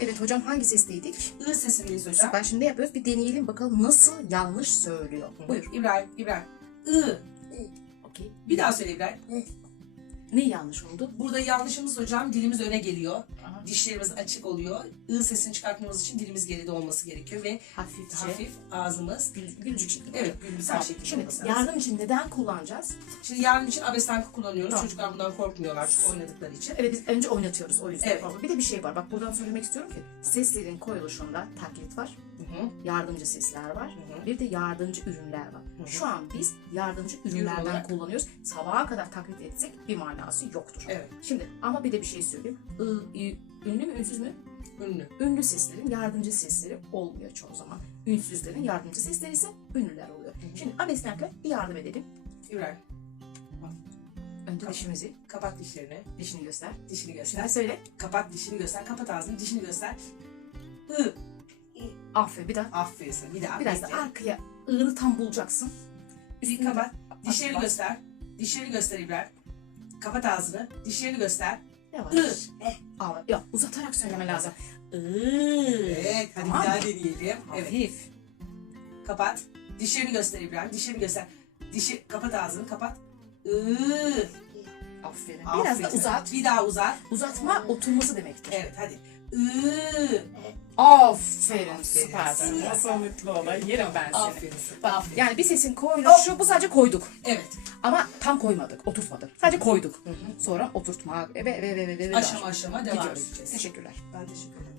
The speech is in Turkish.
Evet hocam hangi sesteydik? I sesindeyiz hocam. Süper şimdi yapıyoruz. Bir deneyelim bakalım nasıl yanlış söylüyor. Buyur. İbrahim, İbrahim. I. Okey. Bir daha söyle İbrahim. Ne yanlış oldu? Burada yanlışımız hocam dilimiz öne geliyor. Aha. Dişlerimiz açık oluyor. I sesini çıkartmamız için dilimiz geride olması gerekiyor ve Hafifçe. hafif ağzımız Gül, gülücük şekilde. Evet, gülümser şekilde Şimdi olması lazım. yardım için neden kullanacağız? Şimdi yarın için abestankı kullanıyoruz. Tamam. Çocuklar bundan korkmuyorlar çünkü oynadıkları için. Evet biz önce oynatıyoruz o yüzden. Evet. Bir de bir şey var. Bak buradan söylemek istiyorum ki seslerin koyuluşunda taklit var. Hı hı. Yardımcı sesler var. Hı hı. Bir de yardımcı ürünler var. hı. Şu an biz yardımcı ürünlerden olarak. kullanıyoruz. Sabaha kadar taklit etsek bir manası yoktur. Evet. Şimdi ama bir de bir şey söyleyeyim. I, i, ünlü mü ünsüz mü? Ünlü. Ünlü seslerin yardımcı sesleri olmuyor çoğu zaman. Ünsüzlerin yardımcı sesleri ise ünlüler oluyor. Şimdi abeslerle bir yardım edelim. İbrahim Önce Tamam. dişimizi, kapat dişlerini. dişini göster. Dişini göster. Şimdi söyle. Kapat dişini göster. Kapat ağzını. Dişini göster. I. Aferin bir daha. Aferin sana. Bir daha. Biraz da arkaya ığını tam bulacaksın. Bir Üstüne kapat. bas. göster. Dişlerini göster İbrahim. Kapat ağzını. Dişlerini göster. Yavaş. I. Aa, yok uzatarak söyleme lazım. Evet. Hadi Tamam. bir daha deneyelim. Evet. Hafif. Kapat. Dişlerini göster İbrahim. Dişlerini göster. Dişi kapat ağzını. Kapat. I. Aferin. Biraz da uzat. Bir daha uzat. Uzatma oturması demektir. Evet hadi. I. Aferin. Aferin Süpersin. Nasıl mutlu olayım. Yerim ben seni. Aferin. Bak, yani bir sesin koyuluşu bu sadece koyduk. Evet. Ama tam koymadık, oturtmadık. Sadece koyduk. Sonra oturtma ve ve ve ve ve ve Aşama aşama devam gidiyoruz. edeceğiz. Teşekkürler. Ben teşekkür ederim.